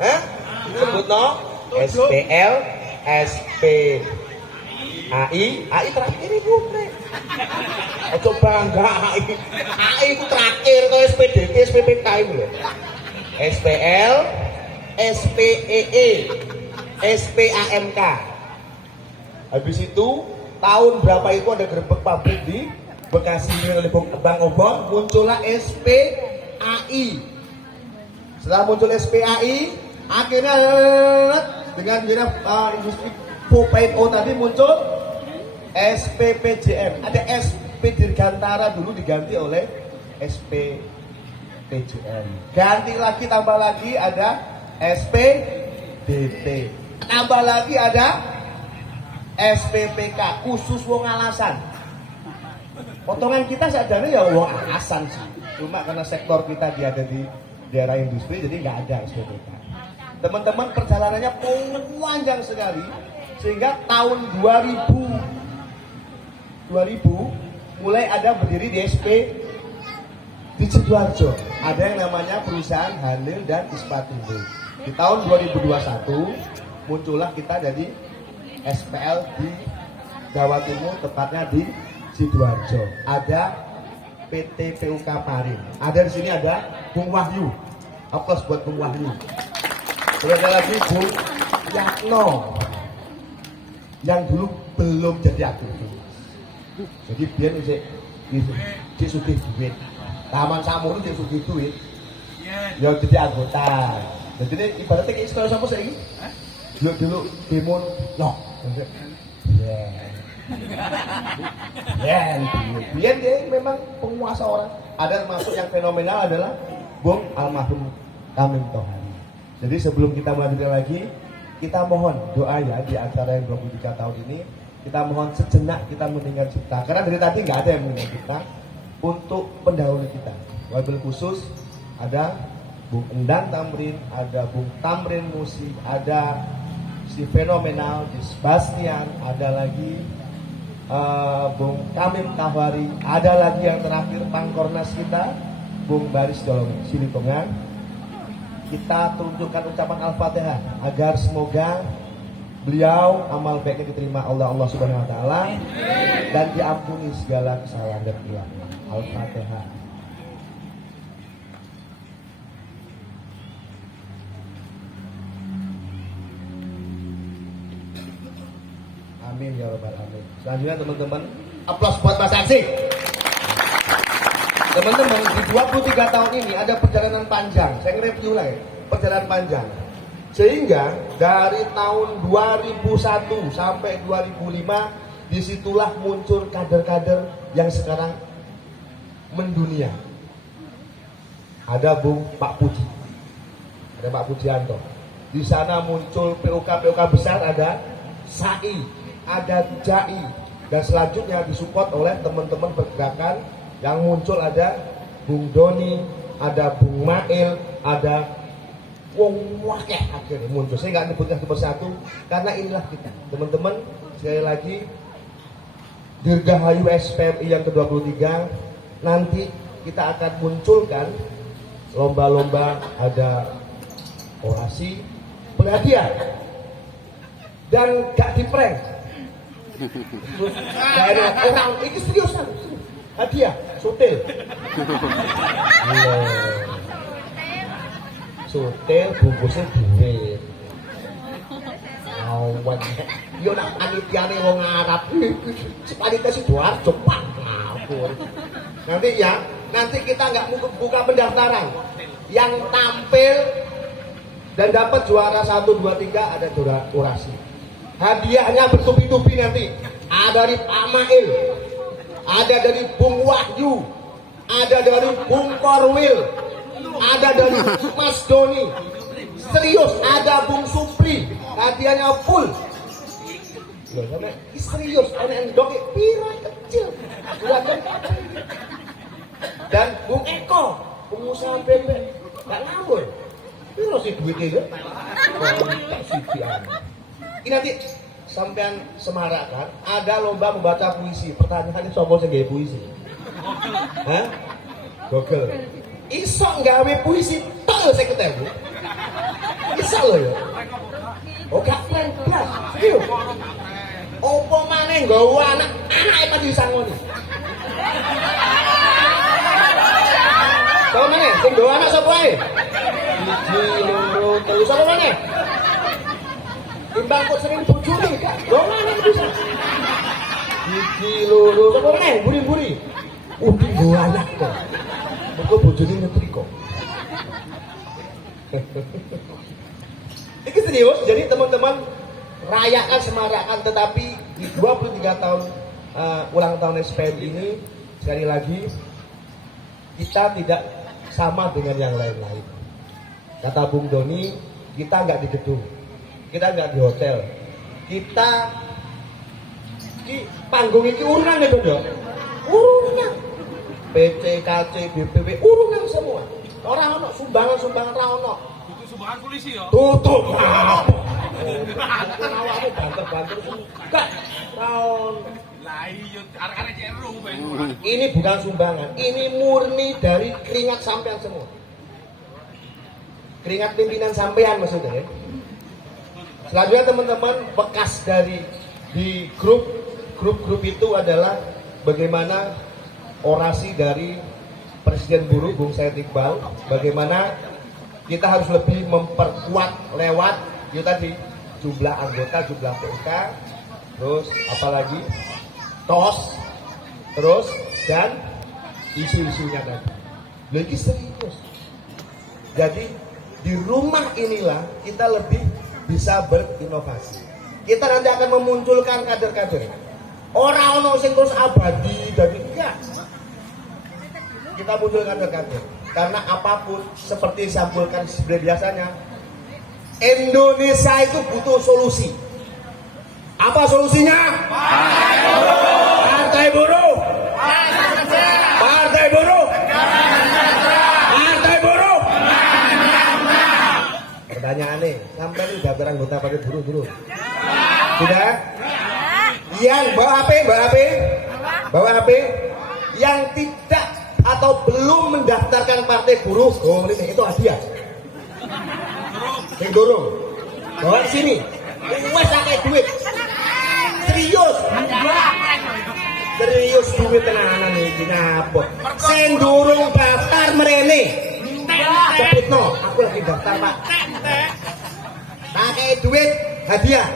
Hah? Sebut no SPL, SPAI, AI terakhir ibu. Ojo bangga AI itu terakhir kalau SPDT, SPPK itu loh. SPL, SPEE, SPAMK. Habis itu tahun berapa itu ada gerbek pabrik di Bekasi oleh Bang Obon, muncullah SPAI. Setelah muncul SPAI, akhirnya dengan industri 4.0 tadi muncul SPPJM. Ada SP Dirgantara dulu diganti oleh SPPJM. Ganti lagi, tambah lagi ada SPDT. Tambah lagi ada SPPK, khusus wong alasan. Potongan kita seadanya ya wong alasan sih. Cuma karena sektor kita dia ada di daerah industri, jadi nggak ada SPPK. Teman-teman, perjalanannya panjang sekali. Sehingga tahun 2000 mulai ada berdiri di SP di Sidoarjo. Ada yang namanya perusahaan Hanil dan Ispatindo. Di tahun 2021 muncullah kita jadi SPL di Jawa Timur, tepatnya di Sidoarjo. Ada PT PUK Parin. Ada di sini ada Bung Wahyu. Aplaus buat Bung Wahyu. Terus ada lagi Bung Yatno yang dulu belum jadi aktivis. Jadi biar dia sugih duit. Taman Samono dia sugih duit. Ya jadi anggota. Jadi ini ibaratnya kayak istilah sama saya ini. Dulu demo loh. Biar dia memang penguasa orang. Ada termasuk yang fenomenal adalah Bung almarhum Kamim Tohari. Jadi sebelum kita melanjutkan lagi, kita mohon doa ya di acara yang 23 tahun ini. Kita mohon sejenak kita mendengar cipta. Karena dari tadi nggak ada yang mendengar cipta untuk pendahulu kita. Wabil khusus ada Bung Endang Tamrin, ada Bung Tamrin Musi, ada si fenomenal di Sebastian, ada lagi Bung Kamim Tawari, ada lagi yang terakhir Pangkornas kita, Bung Baris Dolong Silitongan. Kita tunjukkan ucapan Al-Fatihah agar semoga beliau amal baiknya diterima Allah Subhanahu wa taala dan diampuni segala kesalahan dan hilangnya. Al-Fatihah. Amin ya rabbal alamin. Selanjutnya teman-teman, aplaus buat Mas Aksi. Teman-teman, di 23 tahun ini ada perjalanan panjang. Saya nge-review lagi, perjalanan panjang. Sehingga dari tahun 2001 sampai 2005 disitulah muncul kader-kader yang sekarang mendunia. Ada Pak Puji, ada Pak Pujianto. Di sana muncul PUK besar, ada SAI, ada JAI, dan selanjutnya disupport oleh teman-teman pergerakan yang muncul ada Bung Doni, ada Bung Mail, ada wong wakeh akhirnya muncul. Saya nggak nyebutnya satu persatu karena inilah kita, teman-teman. Sekali lagi, Dirgahayu SPMI yang ke-23 nanti kita akan munculkan lomba-lomba, ada orasi, penghadiah, dan gak diprank. Dari orang ini seriusan, hadiah, sotel. Sotel bungkusnya duit. Awan, yo nak panitiane wong Arab. Panitia Sidoarjo Pak. Nanti kita nggak buka pendaftaran. Yang tampil dan dapat juara 1, 2, 3 ada orasi. Hadiahnya bertubi-tubi nanti. Ada dari Pak Mail, ada dari Bung Wahyu, ada dari Bung Korwil, ada dari Mas Doni. Serius, ada Bung Supri, hadiahnya full. Loh, sampai serius, ada endok pirai kecil. Dan Bung Eko, pengusaha bebek, nggak ngawur. Piro sih duitnya ya? Ini nanti sampean semarakan, ada lomba membaca puisi. Pertanyaannya sombong sing gawe puisi. Hah? Google. Iso nggawe puisi tok saya ketemu. Masa lo ya? Oh gak plan blas. Serius. Opo maneh nggawa anake pati sangoni. Kau mana? Sing dua anak sapa ae? Siji, loro, telu sapa mana? Timbang kok sering bojone gak? Dua anak bisa. Siji, loro, sapa mana? Buri-buri. Dua anak kok. Mergo bojone nyetrika. Ini serius, jadi teman-teman rayakan, semarakan, tetapi di 23 tahun ulang tahun SPM ini sekali lagi kita tidak sama dengan yang lain-lain. Kata Bung Doni, kita nggak di gedung, kita nggak di hotel, kita di panggung ini urunan ya Bung, urunan. PC, KC, BPW, urunan semua. Orang ono sumbangan ra ono. Sumbangan polisi ya? Tutup. Awakmu banter-banter enggak. Tahun. Lah iya arek-arek CRU. Ini bukan sumbangan, ini murni dari keringat sampean semua. Keringat pimpinan sampean maksudnya ya. Selanjutnya teman-teman, bekas dari di grup itu adalah bagaimana orasi dari Presiden Buruh Bung Said Iqbal, bagaimana kita harus lebih memperkuat lewat itu tadi jumlah anggota, jumlah PK, terus apalagi TOS, terus dan isu-isunya tadi. Lagi serius. Jadi di rumah inilah kita lebih bisa berinovasi. Kita nanti akan memunculkan kader-kader. Orang ono sing terus abadi dan enggak. Kita munculkan kader-kader. Karena apapun seperti disampaikan seperti biasanya, Indonesia itu butuh solusi. Apa solusinya? Partai Buruh. Partai Buruh. Partai Buruh. Pertanyaannya, sampai ini udah beranggota Partai Buruh dulu? Sudah? Yang bawa HP, bawa HP, yang tidak atau belum mendaftarkan Partai Buruh, oh ini itu hadiah. Yang dorong, bawa sini, wes pakai duit, serius duit tenanan ini ngapot. Sendurung daftar merene, cepetno, aku lagi daftar pak, pakai duit hadiah.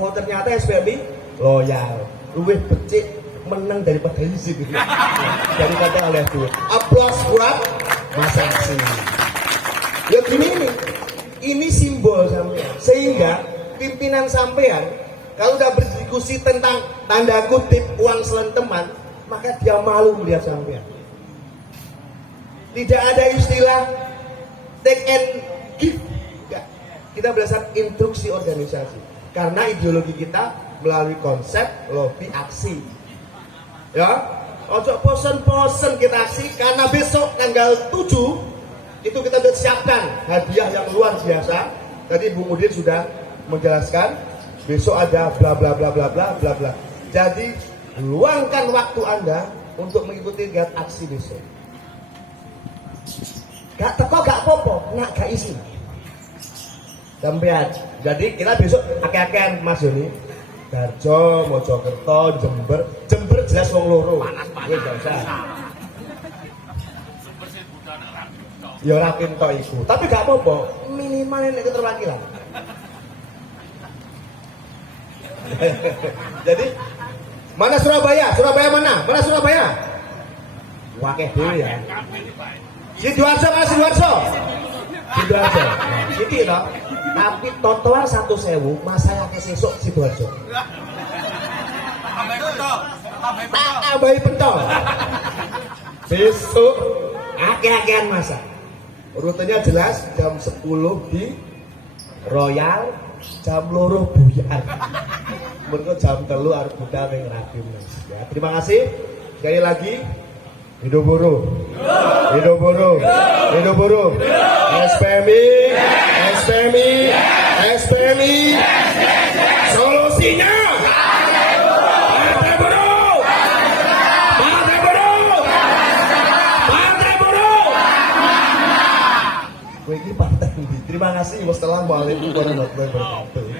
Oh ternyata SPMI loyal, luwih becik menang daripada izin gitu. Daripada oleh duit. Aplaus buat Mas Aksi. Ya gini ini simbol sampean. Sehingga pimpinan sampean kalau udah berdiskusi tentang tanda kutip uang selenteman, maka dia malu melihat sampean. Tidak ada istilah take and give. Enggak. Kita berdasarkan instruksi organisasi. Karena ideologi kita melalui konsep lobby aksi. Ya, ojo bosen-bosen kita aksi karena besok tanggal 7 itu kita sudah siapkan hadiah yang luar biasa. Tadi Bu Mudir sudah menjelaskan besok ada bla bla bla bla bla bla bla. Jadi luangkan waktu Anda untuk mengikuti giat aksi besok. Gak teko gak popo, nak gak isi. Sampean. Jadi kita besok akeh-akehan Mas Joni. Darjo, Mojokerto, Jember jelas wong loro. Wis gak usah. Ya ora pinto iku. Tapi gak apa-apa, minimal nek keterwakilan. Jadi mana Surabaya? Surabaya mana? Mana Surabaya? Wakeh dhewe ya. Sidoarjo mana Sidoarjo? Sidoarjo. Iki to. Tapi total 1.000 masalah kesesuk Sidoarjo. Tambahi pentol. Besok akeh-akehan masa. Rutenya jelas jam 10 di Royal, jam 2 Buyar. Mereka jam 3 arep budal ning Rapimnas. Ya, terima kasih. Sekali lagi hidup buruh. Hidup buruh. Hidup buruh. SPMI, SPMI, SPMI. Solusinya Partai Buruh. Partai Buruh. Partai Buruh. Kowe ini partai ini. Terima kasih. Wassalamualaikum warahmatullahi wabarakatuh.